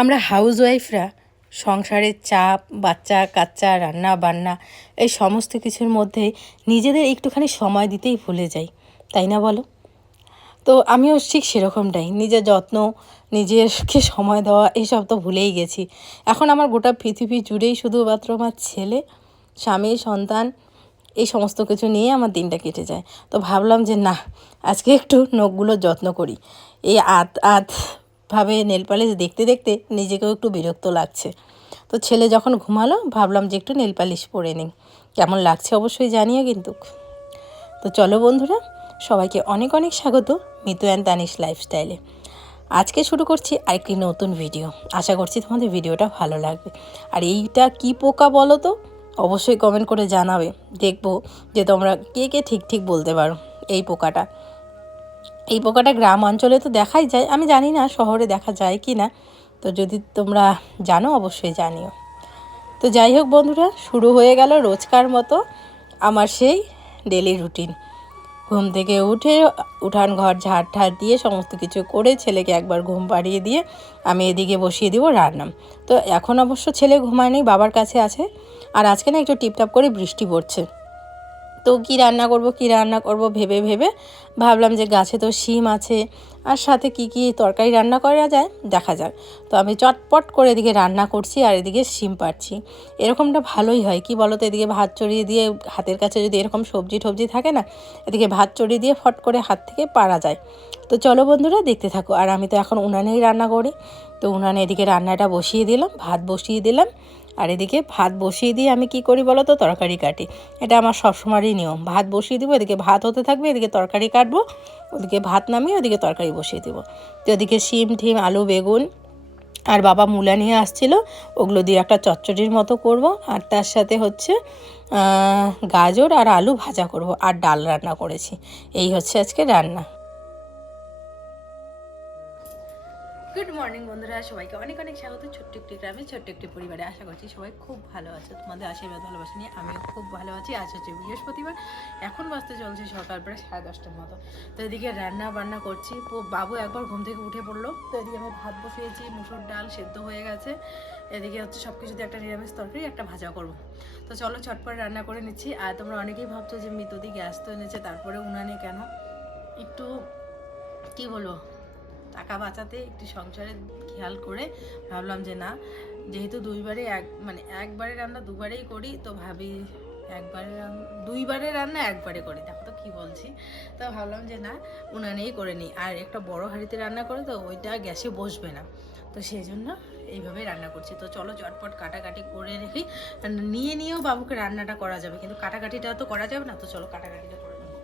আমরা হাউসওয়াইফরা সংসারের চাপ, বাচ্চা কাচ্চা, রান্না বান্না এই সমস্ত কিছুর মধ্যে নিজেদের একটুখানি সময় দিতেই ভুলে যাই, তাই না বলো? তো আমিও ঠিক সেরকমটাই, নিজের যত্ন, নিজেরকে সময় দেওয়া এইসব তো ভুলেই গেছি। এখন আমার গোটা পৃথিবী জুড়েই শুধুমাত্র আমার ছেলে, স্বামী, সন্তান এই সমস্ত কিছু নিয়ে আমার দিনটা কেটে যায়। তো ভাবলাম যে না, আজকে একটু নখগুলোর যত্ন করি। এই ভাবে নেল পালিশ দেখতে দেখতে নিজেকেও একটু বিরক্ত লাগছে। তো ছেলে যখন ঘুমালো ভাবলাম যে একটু নেল পালিশ পরে নিই, কেমন লাগছে অবশ্যই জানিও কিন্তু। তো চলো বন্ধুরা, সবাইকে অনেক অনেক স্বাগত মিতু অ্যান্ড তানিশ লাইফস্টাইলে। আজকে শুরু করছি আরেকটি নতুন ভিডিও। আশা করছি তোমাদের ভিডিওটা ভালো লাগবে। আর এইটা কি পোকা বলো তো, অবশ্যই কমেন্ট করে জানাবে, দেখবো যে তোমরা কে কে ঠিক ঠিক বলতে পারো। এই পোকাটা গ্রাম অঞ্চলে তো দেখাই যায়, আমি জানি না শহরে দেখা যায় কি না। তো যদি তোমরা জানো অবশ্যই জানিও। তো যাই হোক বন্ধুরা, শুরু হয়ে গেল রোজকার মতো আমার সেই ডেলি রুটিন। ঘুম থেকে উঠে উঠান ঘর ঝাড় ঠাড় দিয়ে সমস্ত কিছু করে ছেলেকে একবার ঘুম পাড়িয়ে দিয়ে আমি এদিকে বসিয়ে দিব রান্না। তো এখন অবশ্য ছেলে ঘুমায়নি, বাবার কাছে আছে। আর আজকে না একটু টিপটাপ করে বৃষ্টি পড়ছে। তো কী রান্না করব ভেবে ভেবে ভাবলাম যে গাছে তো শিম আছে, আর সাথে কি তরকারি রান্না করা যায় দেখা যাক। তো আমি চটপট করে এদিকে রান্না করছি আর এদিকে শিম পাড়ছি। এরকমটা ভালোই হয়, কি বলো তো, এদিকে ভাত চড়িয়ে দিয়ে হাতের কাছে যদি এরকম সবজি টবজি থাকে না, এদিকে ভাত চড়িয়ে দিয়ে ফট করে হাত থেকে পাড়া যায়। তো চলো বন্ধুরা দেখতে থাকো। আর আমি তো এখন উনানেই রান্না করি। তো উনানে এদিকে রান্নাটা বসিয়ে দিলাম, ভাত বসিয়ে দিলাম। আর এদিকে ভাত বসিয়ে দিয়ে আমি কি করি বলো তো, তরকারি কাটি। এটা আমার সবসময়ই নিয়ম। ভাত বসিয়ে দিব, এদিকে ভাত হতে থাকবে, এদিকে তরকারি কাটবো, ওদিকে ভাত নামিয়ে ওদিকে তরকারি বসিয়ে দেবো। তো এদিকে শিম টিম আলু বেগুন আর বাবা মূলা নিয়ে আসছিল, ওগুলো দিয়ে একটা চচ্চড়ির মতো করব। আর তার সাথে হচ্ছে গাজর আর আলু ভাজা করব, আর ডাল রান্না করেছি। এই হচ্ছে আজকে রান্না। গুড মর্নিং বন্ধুরা, সবাইকে অনেক অনেক স্বাগত ছোট্ট একটি গ্রামে ছোট্ট একটি পরিবারে। আশা করছি সবাই খুব ভালো আছে, তোমাদের আশীর্বাদ ভালোবাসা নিয়ে আমিও খুব ভালো আছি। আজ হচ্ছে বৃহস্পতিবার, এখন বাজতে চলছে সকাল প্রায় 10:30টার মতো। তো এদিকে রান্না বান্না করছি। বাবু একবার ঘুম থেকে উঠে পড়লো। তো এদিকে আমি ভাত বসিয়েছি, মুসুর ডাল সেদ্ধ হয়ে গেছে। এদিকে হচ্ছে সব কিছুতে একটা নিরামিষ তরকারি, একটা ভাজা করব। তো চলো চটপট রান্না করে নিচ্ছি। আর তোমরা অনেকেই ভাবছো যে মিতুদি গ্যাস তো এনেছে, তারপরে উনানে কেন, একটু কি বলবো, টাকা বাঁচাতে একটু সংসারে খেয়াল করে ভাবলাম যে না, যেহেতু একবারে রান্না দুবারেই করি, তো ভাবি দুইবারে রান্না একবারে করি, দেখো তো কি বলছি। তো ভাবলাম যে না, উনানেই করে নিই। আর একটা বড় হাঁড়িতে রান্না করে তো ওইটা গ্যাসে বসবে না, তো সেই জন্য এইভাবেই রান্না করছি। তো চলো চটপট কাটাকাটি করে রেখি, নিয়েও বাবুকে রান্নাটা করা যাবে, কিন্তু কাটাকাটিটা তো করা যাবে না। তো চলো কাটাকাটিটা করে নেবো।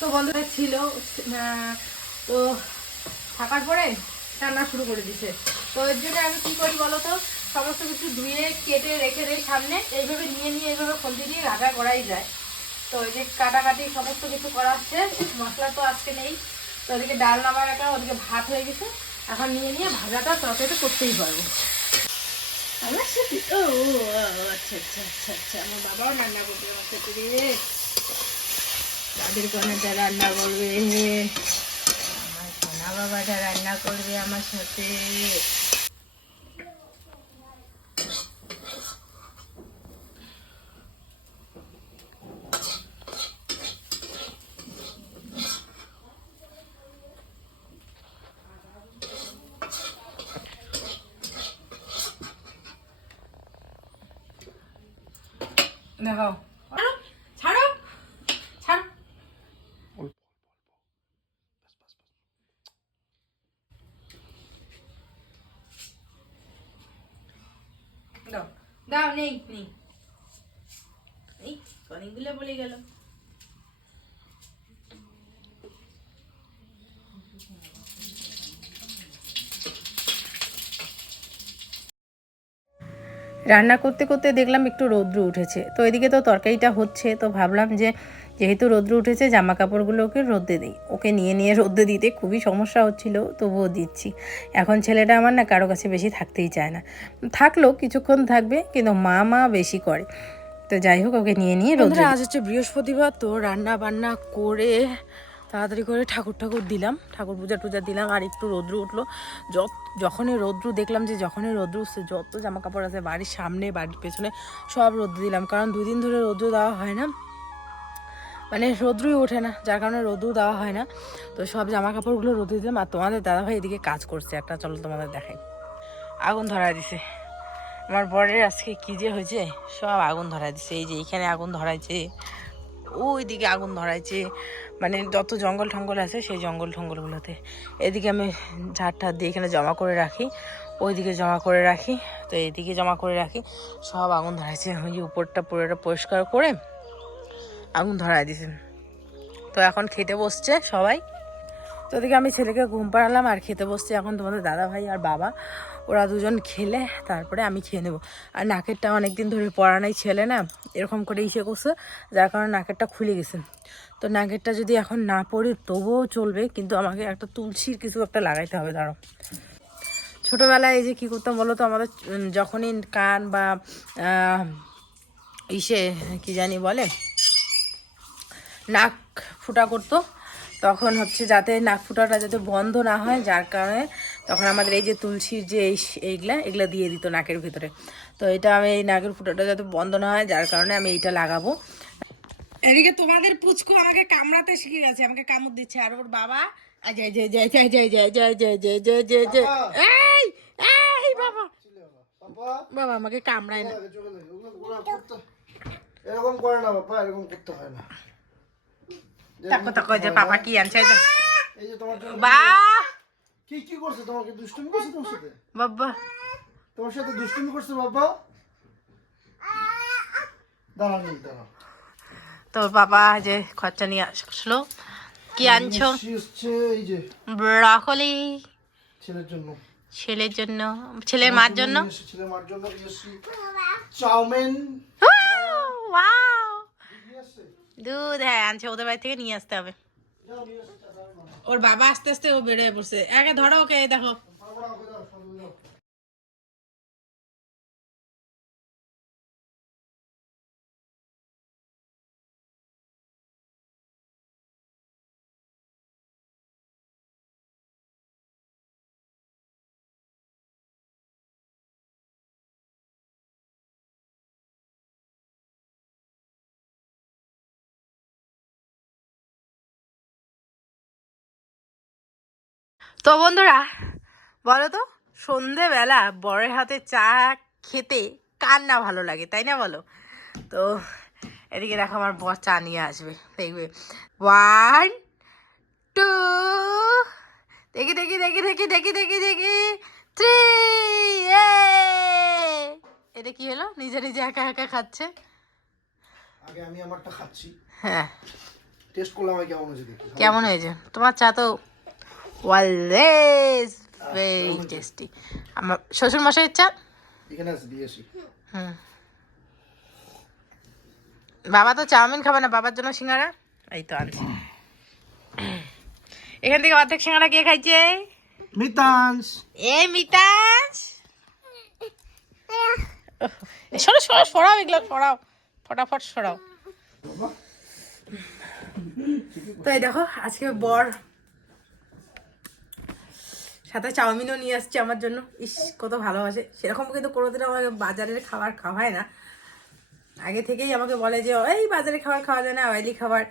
তো বন্ধুরা ছিল, তো থাকার পরে রান্না শুরু করে দিছে। তো এর জন্য আমি কি করি বলো তো, সমস্ত কিছু ধুয়ে কেটে রেখে দেয় সামনে, এইভাবে নিয়ে এইভাবে খুন্তি দিয়ে রান্না করাই যায়। তো এই যে কাটাকাটি সমস্ত কিছু করা হচ্ছে, মশলা তো আজকে নেই। তো ওদিকে ডাল নামার একটা, ওদিকে ভাত হয়ে গেছে। এখন নিয়ে ভাজাটা তরকারিটা করতেই পারবো। আমার সাথে ও আচ্ছা আচ্ছা আচ্ছা আচ্ছা, আমার বাবাও রান্না করবে আমার সাথে রে। তাদের কোনাটা রান্না করবে, আমার সোনা বাবাটা রান্না করবে আমার সাথে। দেখো, ছাড়ো ছাড়ো, দাও দাও, নেই নেই এই অনেকগুলো বলে গেল। রান্না করতে করতে দেখলাম একটু রৌদ্র উঠেছে। তো এদিকে তো তরকারিটা হচ্ছে, তো ভাবলাম যে যেহেতু রৌদ্র উঠেছে জামা কাপড়গুলোকে রোদে দিই। ওকে নিয়ে রোদে দিতে খুবই সমস্যা হচ্ছিল, তবুও দিচ্ছি। এখন ছেলেটা আমার না কারো কাছে বেশি থাকতেই চায় না, থাকলেও কিছুক্ষণ থাকবে, কিন্তু মা বেশি করে। তো যাই হোক, ওকে নিয়ে রোদে। আজ হচ্ছে বৃহস্পতিবার, তো রান্না বান্না করে তাড়াতাড়ি করে ঠাকুর দিলাম, ঠাকুর পূজা দিলাম। আর একটু রৌদ্র উঠলো, যখনই রৌদ্র দেখলাম যে যখনই রৌদ্র উঠছে যত জামা কাপড় আছে বাড়ির সামনে বাড়ির পেছনে সব রৌদ্র দিলাম, কারণ 2 দিন ধরে রৌদ্র দেওয়া হয় না, মানে রৌদ্রই ওঠে না, যার কারণে রৌদ্র দেওয়া হয় না। তো সব জামা কাপড়গুলো রৌদ্র দিলাম। আর তোমাদের দাদাভাই এদিকে কাজ করছে একটা, চলো তোমাদের দেখাই। আগুন ধরায় দিছে আমার বরের, আজকে কি যে হয়েছে, সব আগুন ধরায় দিছে। এই যে এইখানে আগুন ধরাইছে, ওই দিকে আগুন ধরাইছে, মানে যত জঙ্গল টঙ্গল আছে সেই জঙ্গল টঙ্গলগুলোতে। এদিকে আমি ঝাড় দিয়ে এখানে জমা করে রাখি, ওইদিকে জমা করে রাখি, তো এইদিকে জমা করে রাখি, সব আগুন ধরাইছে। ওই যে উপরটা পুরোটা পরিষ্কার করে আগুন ধরায় দিছে। তো এখন খেতে বসছে সবাই। তো ওদিকে আমি ছেলেকে ঘুম পাড়ালাম আর খেতে বসছে এখন তোমাদের দাদা ভাই আর বাবা, ওরা দুজন খেলে তারপরে আমি খেয়ে নেবো। আর নাকেরটা অনেকদিন ধরে পড়া নাই, ছেলে না এরকম করে ইসে করছে, যার কারণে নাকেরটা খুলে গেছে। তো নাকেরটা যদি এখন না পড়ি তবুও চলবে, কিন্তু আমাকে একটা তুলসীর কিছু একটা লাগাইতে হবে। দাঁড়ো, ছোটোবেলায় এই যে কী করতাম বলো তো, আমাদের যখনই কান বা ইসে কি জানি বলে নাক ফুটা করতো, তখন হচ্ছে যাতে নাক ফুটাটা যাতে বন্ধ না হয়, যার কারণে তখন আমাদের এই যে তুলসীর যে এইগুলা দিয়ে দিত নাকের ভিতরে। তো এটা আমি এই নাকের ফুটাটা যাতে বন্ধ না হয়, যার কারণে আমি এইটা লাগাবো। এদিকে তোমাদের পুচকু আমাকে কামড়াতে শিখে গেছে, আমাকে কামড় দিচ্ছে। আর ওর বাবা বাবা আমাকে কামড়ায় না, এরকম করে না বাবা, এরকম করতে হয় না। তাকো তাকো যে পাপা কি আনছে, এই যে তোমার জন্য বা কি করছে, তোমাকে দুষ্টুমি করছে তোমার সাথে, বাবা তোমার সাথে দুষ্টুমি করছে বাবা। দাঁড়া নেই, দাঁড়া। তোর বাবা যে খরচা নিয়ে আসলো। কি আনছো? এই যে ব্রকলি ছেলের জন্য, ছেলের জন্য, ছেলের মার জন্য, ছেলের মার জন্য চাউমিন, ওয়াও, দুধ, হ্যাঁ আনছে, ওদের বাড়ি থেকে নিয়ে আসতে হবে। ওর বাবা আস্তে আস্তে ও বেড়ে পড়ছে, আগে ধরো ওকে, দেখো। তো বন্ধুরা বলো তো, সন্ধেবেলা বরের হাতে চা খেতে কার না ভালো লাগে, তাই না বলো? তো এদিকে দেখো আমার বর চা নিয়ে আসবে, দেখবে 1 2, দেখি দেখি দেখি দেখি দেখি দেখি দেখি 3। এটা কি হলো, নিজে নিজে একা একা খাচ্ছে। আগে আমি আমারটা খাচ্ছি, হ্যাঁ টেস্ট করলাম কেমন হয়েছে দেখি। কেমন হয়েছে তোমার চা? তো অলওয়েজ ভেরি টেস্টি। আমার শ্বশুর মশাইয়ের চা এখানে আছে, দিয়েছি। হুম, বাবা তো চাউমিন খাবে না, বাবার জন্য সিঙ্গারা এই তো আনছি। এখান থেকে অর্ধেক সিঙ্গারা কে খাইছে? মিতাংশ। এই মিতাংশ, সরো সরো, সরাও এগুলো, সরাও ফটাফট সরাও। তো এই দেখো আজকে বর সাথে চাউমিনও নিয়ে আসছে আমার জন্য। ইস কত ভালোবাসে, সেরকম কিন্তু কোনোদিন আমাকে বাজারের খাবার খাওয়ায় না, আগে থেকেই আমাকে বলে যে এই বাজারের খাবার খাওয়া যায় না, অয়েলি খাবার।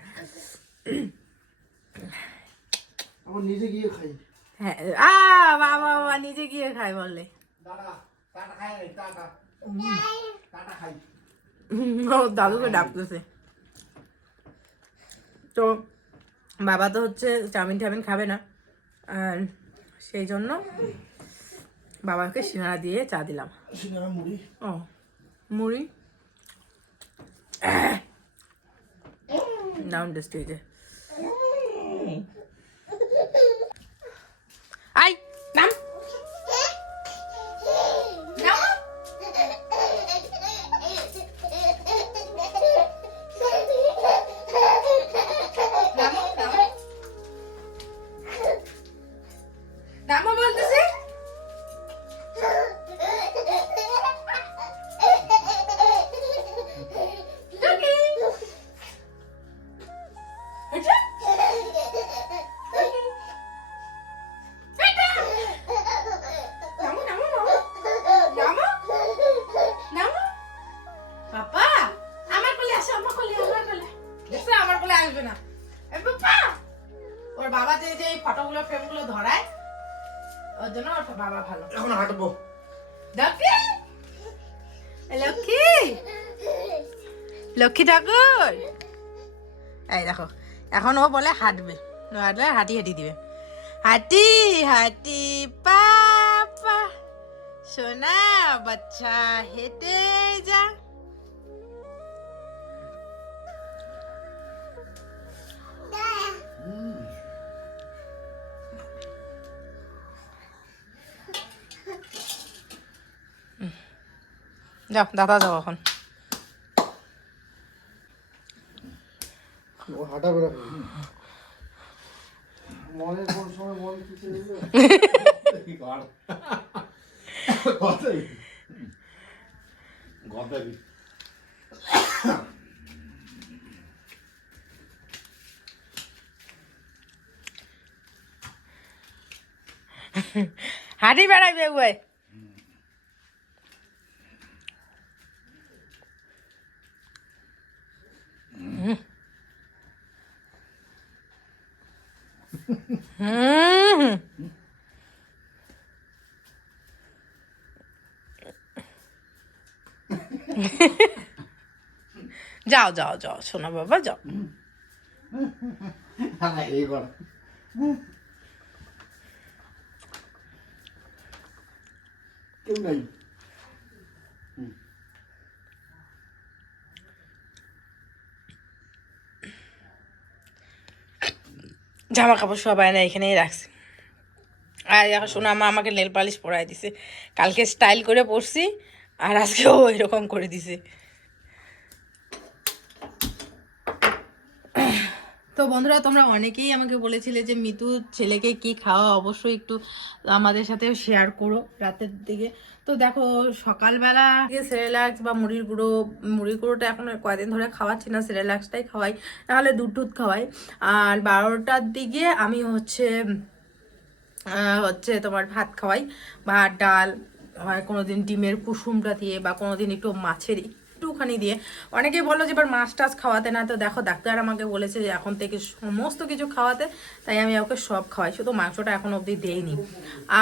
আমার নিজে গিয়ে খাই। হ্যাঁ বাবা বাবা নিজে গিয়ে খায় বললে, ও দাদুকে ডাকতেছে। তো বাবা তো হচ্ছে চাউমিন টাউমিন খাবে না, আর সেই জন্য বাবাকে সিঙ্গারা দিয়ে চা দিলাম। সিঙ্গারা মুড়ি, ও মুড়ি নাম টেস্টি হয়েছে। আই নাম নামও বলতেছে। বাবা যে যে ফটোগুলো ফ্রেমগুলো ধরায় ওর জন্য ওর বাবা ভালো। এখন হাঁটবো। লক্ষ্মী লক্ষ্মী লক্ষ্মী ঠাকুর, এই দেখো এখন ও বলে হাঁটবে, হাঁটলে হাঁটি হাঁটি দিবে, হাঁটি হাঁটি পাপা সোনা বাচ্চা হেঁটে যা। যাও দাদা যাও এখন। ও হাঁটা বেড়া মনের কোন সময় মন কিছু হাঁটি বেড়াইবে ওই যাও যাও যাও সোনা বাবা যাও। এই কর কেউ নাই। জামা কাপড় সবাই না এখানেই রাখছি। আর এখন সোনা মা আমাকে নেল পালিশ পরাই দিছে, কালকে স্টাইল করে পরছি আর আজকেও এরকম করে দিছে। তো বন্ধুরা তোমরা অনেকেই আমাকে বলেছিলে যে মিতু ছেলেকে কি খাওয়া, অবশ্যই একটু আমাদের সাথে শেয়ার করো রাতের দিকে। তো দেখো সকালবেলা সেরেলাক্স বা মুড়ির গুঁড়োটা এখন কয়েকদিন ধরে খাওয়াচ্ছি না, সেরেলাক্সটাই খাওয়াই, নাহলে দুধ টুধ খাওয়াই। আর 12টার দিকে আমি হচ্ছে তোমার ভাত খাওয়াই, ভাত ডাল হয়, কোনোদিন ডিমের কুসুমটা দিয়ে বা কোনোদিন একটু মাছের একটুখানি দিয়ে। অনেকে বলো যে এবার মাছ টাছ খাওয়াতে না, তো দেখো ডাক্তার আমাকে বলেছে যে এখন থেকে সমস্ত কিছু খাওয়াতে, তাই আমি ওকে সব খাওয়াই, শুধু মাংসটা এখন অবধি দেইনি।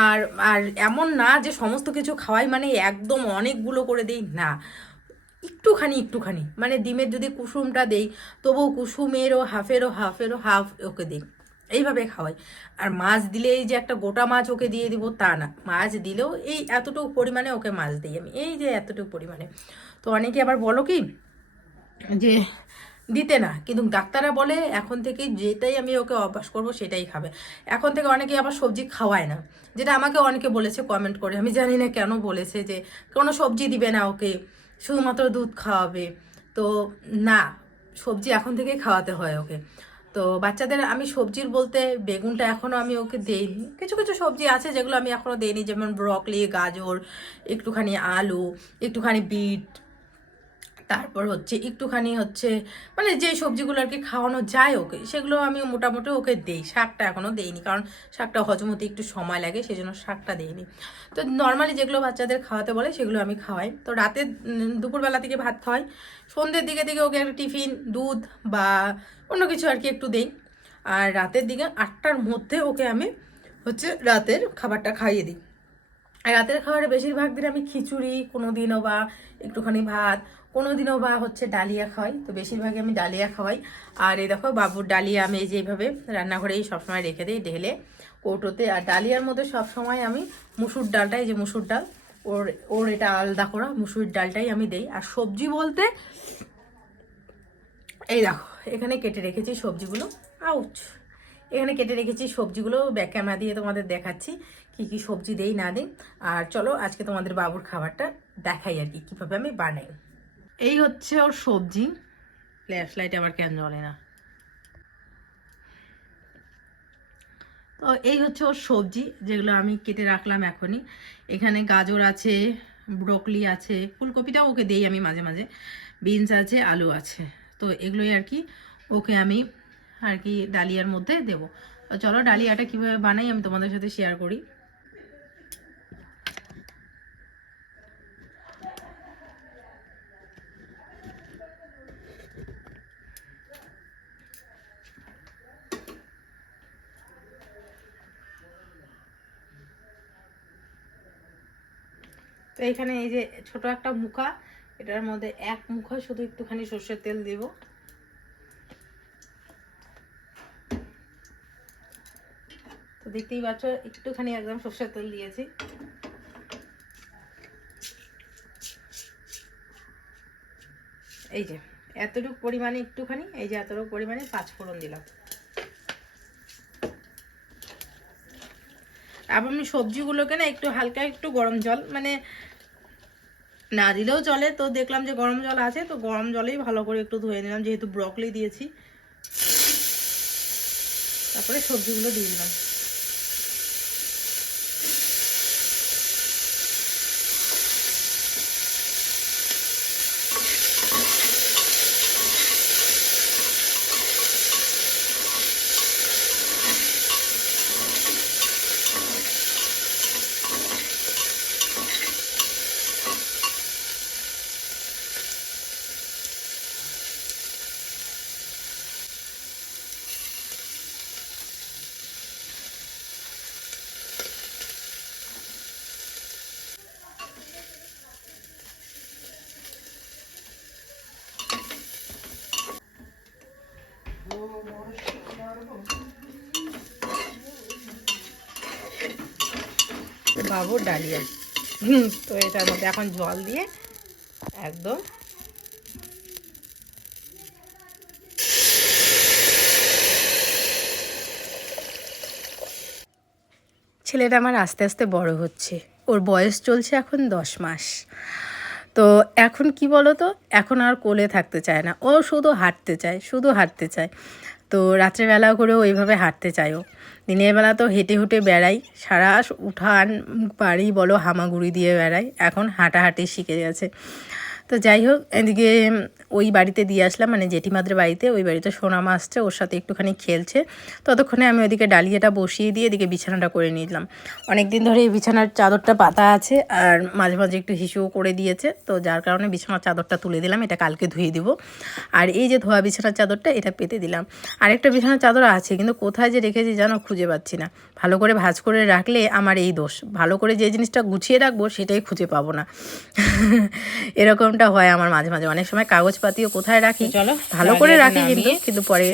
আর আর এমন না যে সমস্ত কিছু খাওয়াই মানে একদম অনেকগুলো করে দিই না, একটুখানি একটুখানি, মানে ডিমের যদি কুসুমটা দেই তবুও কুসুমেরও হাফেরও হাফ ওকে দিই, এইভাবে খাওয়াই। আর মাছ দিলে এই যে একটা গোটা মাছ ওকে দিয়ে দিব তা না, মাছ দিলেও এই এতটুকু পরিমাণে ওকে মাছ দিই আমি, এই যে এতটুকু পরিমাণে। তো অনেকে আবার বলো কি যে দিতে না, কিন্তু ডাক্তাররা বলে এখন থেকে যেটাই আমি ওকে অভ্যাস করব সেটাই খাবে। এখন থেকে অনেকে আবার সবজি খাওয়ায় না, যেটা আমাকে অনেকে বলেছে কমেন্ট করে, আমি জানি না কেন বলেছে যে কোনো সবজি দিবে না ওকে, শুধুমাত্র দুধ খাওয়াবে। তো না, সবজি এখন থেকেই খাওয়াতে হয় ওকে। তো বাচ্চাদের আমি সবজির বলতে বেগুনটা এখনও আমি ওকে দেইনি, কিছু কিছু সবজি আছে যেগুলো আমি এখনও দেইনি, যেমন ব্রকলি, গাজর, একটুখানি আলু, একটুখানি বিট, তারপর হচ্ছে একটুখানি হচ্ছে মানে যে সবজিগুলো আর কি খাওয়ানো যায় ওকে সেগুলো আমি মোটামুটি ওকে দেই। শাকটা এখনও দেইনি, কারণ শাকটা হজম হতে একটু সময় লাগে, সেই জন্য শাকটা দেইনি। তো নর্মালি যেগুলো বাচ্চাদের খাওয়াতে বলে সেগুলো আমি খাওয়াই। তো রাতে দুপুরবেলা থেকে ভাত খাওয়াই, সন্ধ্যের দিকে দিকে ওকে একটা টিফিন দুধ বা অন্য কিছু আর কি একটু দেই। আর রাতের দিকে 8টার মধ্যে ওকে আমি হচ্ছে রাতের খাবারটা খাইয়ে দিই। আর রাতের খাবারে বেশিরভাগ দিন আমি খিচুড়ি, কোনো দিনও বা একটুখানি ভাত, কোনো দিনও বা হচ্ছে ডালিয়া খাওয়াই। তো বেশিরভাগই আমি ডালিয়া খাওয়াই। আর এই দেখো বাবুর ডালিয়া আমি যেভাবে রান্নাঘরেই সবসময় রেখে দিই ঢেলে কৌটোতে। আর ডালিয়ার মধ্যে সবসময় আমি মুসুর ডালটাই, যে মুসুর ডাল ওর ওর এটা আলাদা করা মুসুর ডালটাই আমি দেই। আর সবজি বলতে এই দেখো এখানে কেটে রেখেছি সবজিগুলো, আউচ, এখানে কেটে রেখেছি সবজিগুলো, ব্যাক ক্যামেরা দিয়ে তোমাদের দেখাচ্ছি কি কি সবজি দেই না দিই। আর চলো আজকে তোমাদের বাবুর খাবারটা দেখাই আর কি কীভাবে আমি বানাই। এই হচ্ছে ওর সবজি, ফ্ল্যাশ লাইট আবার কেন জ্বলে না। তো এই হচ্ছে ওর সবজি যেগুলো আমি কেটে রাখলাম এখনই। এখানে গাজর আছে, ব্রোকলি আছে, ফুলকপিটাও ওকে দেই আমি মাঝে মাঝে, বিনস আছে, আলু আছে। তো এগুলোই আর কি ওকে আমি আর কি ডালিয়ার মধ্যে দেবো। তো চলো ডালিয়াটা কীভাবে বানাই আমি তোমাদের সাথে শেয়ার করি। তো এখানে এই যে ছোট একটা মুখা, এটার মধ্যে এক মুখা শুধু একটুখানি সর্ষের তেল দেব। তো দেখতেই পাচ্ছ একটুখানি একদম সর্ষের তেল দিয়েছি। এই যে এতটুকু পরিমাণে একটুখানি, এই যে এতটুকু পরিমাণে 5 ফোড়ন দিলাম। আবার আমি সবজিগুলোকে না একটু হালকা একটু গরম জল, মানে না দিলেও চলে, তো দেখলাম যে গরম জল আছে, তো গরম জলেই ভালো করে একটু ধুয়ে নিলাম, যেহেতু ব্রকলি দিয়েছি। তারপরে সবজিগুলো দিয়ে দিলাম। বাবুর ডালিয়া। তো এটার মধ্যে এখন জল দিয়ে একদম ছেলেটা আমার আস্তে আস্তে বড় হচ্ছে, ওর বয়স চলছে এখন 10 মাস। তো এখন কি বলো তো, এখন আর কোলে থাকতে চায় না, ও শুধু হাঁটতে চায়, শুধু হাঁটতে চায়। তো রাত্রেবেলা করেও ওইভাবে হাঁটতে চায়। ও দিনের বেলা তো হেঁটে হেঁটে বেড়াই, সারা উঠান বাড়ি বলো হামাগুড়ি দিয়ে বেড়াই, এখন হাঁটাহাঁটি শিখে গেছে। তো যাই হোক, এদিকে ওই বাড়িতে দিয়ে আসলাম, মানে জেঠিমাদের বাড়িতে, ওই বাড়িতে সোনামা আসছে, ওর সাথে একটুখানি খেলছে। ততক্ষণে আমি ওইদিকে ডালিয়াটা বসিয়ে দিয়ে এদিকে বিছানাটা করে নিলাম। অনেক দিন ধরে এই বিছানার চাদরটা পাতা আছে, আর মাঝে মাঝে একটু হিসুও করে দিয়েছে, তো যার কারণে বিছানার চাদরটা তুলে দিলাম, এটা কালকে ধুয়ে দিব। আর এই যে ধোয়া বিছানার চাদরটা এটা পেতে দিলাম। আরেকটা বিছানার চাদর আছে, কিন্তু কোথায় যে রেখেছি জানো, খুঁজে পাচ্ছি না। ভালো করে ভাঁজ করে রাখলে আমার এই দোষ, ভালো করে যে জিনিসটা গুছিয়ে রাখবো সেটাই খুঁজে পাবো না। এরকমটা হয় আমার মাঝে মাঝে, অনেক সময় কাগজপাতিও কোথায় রাখি, চলো ভালো করে রাখি, কিন্তু পরে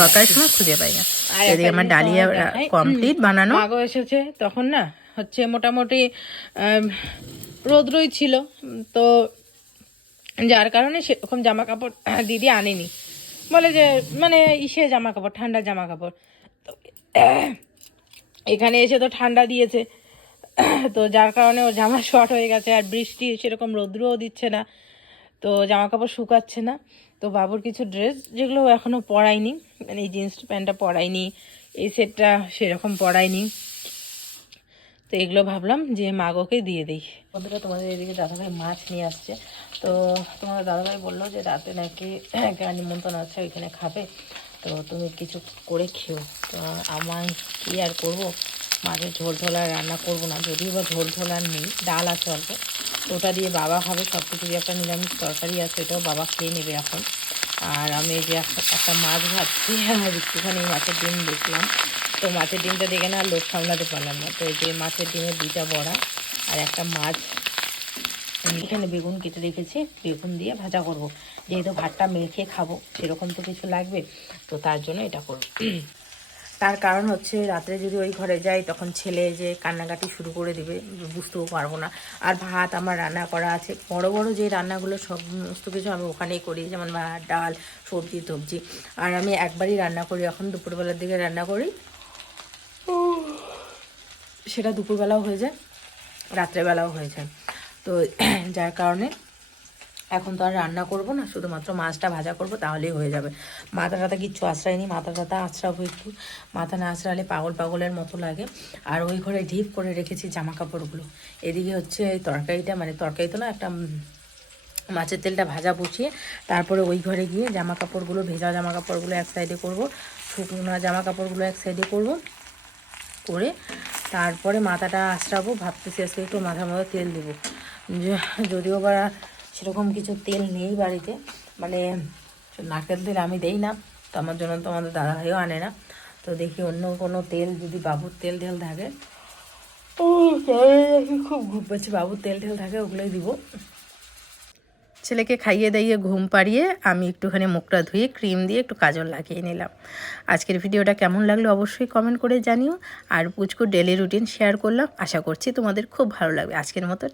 দরকারের সময় খুঁজে পাই না। এদিকে আমার ডালিয়া কমপ্লিট বানানো। মাগো এসেছে তখন না হচ্ছে মোটামুটি রোদ্রই ছিল, তো যার কারণে সেরকম জামা কাপড় দিদি আনেনি, বলে যে মানে ইসে জামা কাপড়, ঠান্ডা জামা কাপড়। তো এখানে এসে তো ঠান্ডা দিয়েছে, তো যার কারণে ও জামা শর্ট হয়ে গেছে, আর বৃষ্টি সেরকম রৌদ্রও দিচ্ছে না, তো জামা কাপড় শুকাচ্ছে না। তো বাবুর কিছু ড্রেস যেগুলো এখনও পরাইনি, মানে এই জিন্স প্যান্টটা পরাইনি, এই সেটটা সেরকম পরাইনি, তো এগুলো ভাবলাম যে মাগোকে দিয়ে দিই। বন্ধুরা, তোমাদের এদিকে দাদাভাই মাছ নিয়ে আসছে, তো তোমার দাদাভাই বললো যে রাতে নাকি একটা নিমন্ত্রণ আছে, ওইখানে খাবে, তো তুমি কিছু করে খেও। তো আমায় কি আর করবো, মাছের ঝোল ঝোল আর রান্না করবো না, যদিও বা ঝোল ঝোল আর নেই, ডাল আছে অল্প, তো ওটা দিয়ে বাবা খাবে। সব কিছু দিয়ে একটা নিরামিষ তরকারি আছে, এটাও বাবা খেয়ে নেবে এখন। আর আমি এই যে একটা মাছ ভাজছি, আর একটুখানি মাছের ডিম দেখলাম, তো মাছের ডিমটা দেখে না আর লোভ সামলাতে পারলাম না, তো এই যে মাছের ডিমের 2টা বড়া আর একটা মাছ। এখানে বেগুন কেটে রেখেছি, বেগুন দিয়ে ভাজা করব, যেহেতু ভাতটা মেখে খাবো সেরকম তো কিছু লাগবে, তো তার জন্য এটা করব। তার কারণ হচ্ছে রাত্রে যদি ওই ঘরে যাই তখন ছেলে যে কান্নাকাটি শুরু করে দেবে, বুঝতেও পারবো না। আর ভাত আমার রান্না করা আছে, বড় বড় যে রান্নাগুলো সমস্ত কিছু আমি ওখানেই করি, যেমন ভাত ডাল সবজি টবজি, আর আমি একবারই রান্না করি, এখন দুপুরবেলার দিকে রান্না করি, সেটা দুপুরবেলাও হয়ে যায়, রাত্রেবেলাও হয়ে যায়। তো যার কারণে এখন তো আর রান্না করব না, শুধুমাত্র মাছটা ভাজা করব, তাহলেই হয়ে যাবে। মাথা টাথা কিচ্ছু আশ্রায়নি, মাথা টাথা আশ্রাবো একটু, মাথা না আশ্রালে পাগল পাগলের মতো লাগে। আর ওই ঘরে ঢিপ করে রেখেছি জামা কাপড়গুলো, এদিকে হচ্ছে এই তরকারিটা, মানে তরকারি তো না, একটা মাছের তেলটা ভাজা বসিয়ে তারপরে ওই ঘরে গিয়ে জামা কাপড়গুলো, ভেজা জামা কাপড়গুলো এক সাইডে করব, শুকনো জামা কাপড়গুলো এক সাইডে করব, করে তারপরে মাথাটা আশ্রাবো। ভাবতেছি আজকে একটু মাথার মধ্যে তেল দেবো, যদিও বা সেরকম কিছু তেল নেই বাড়িতে, মানে নারকেল তেল আমি দেই না, তো আমার জন্য তো আমাদের দাদাভাইও আনে না, তো দেখি অন্য কোনো তেল যদি বাবুর তেল ঢেল থাকে ও খুব ঘুম পাচ্ছে, বাবুর তেল টেল থাকে ওগুলোই দিব। ছেলেকে খাইয়ে দাইয়ে ঘুম পাড়িয়ে আমি একটুখানি মুখটা ধুয়ে ক্রিম দিয়ে একটু কাজল লাগিয়ে নিলাম। আজকের ভিডিওটা কেমন লাগলো অবশ্যই কমেন্ট করে জানিও। আর পুচকুর ডেলি রুটিন শেয়ার করলাম, আশা করছি তোমাদের খুব ভালো লাগবে। আজকের মতো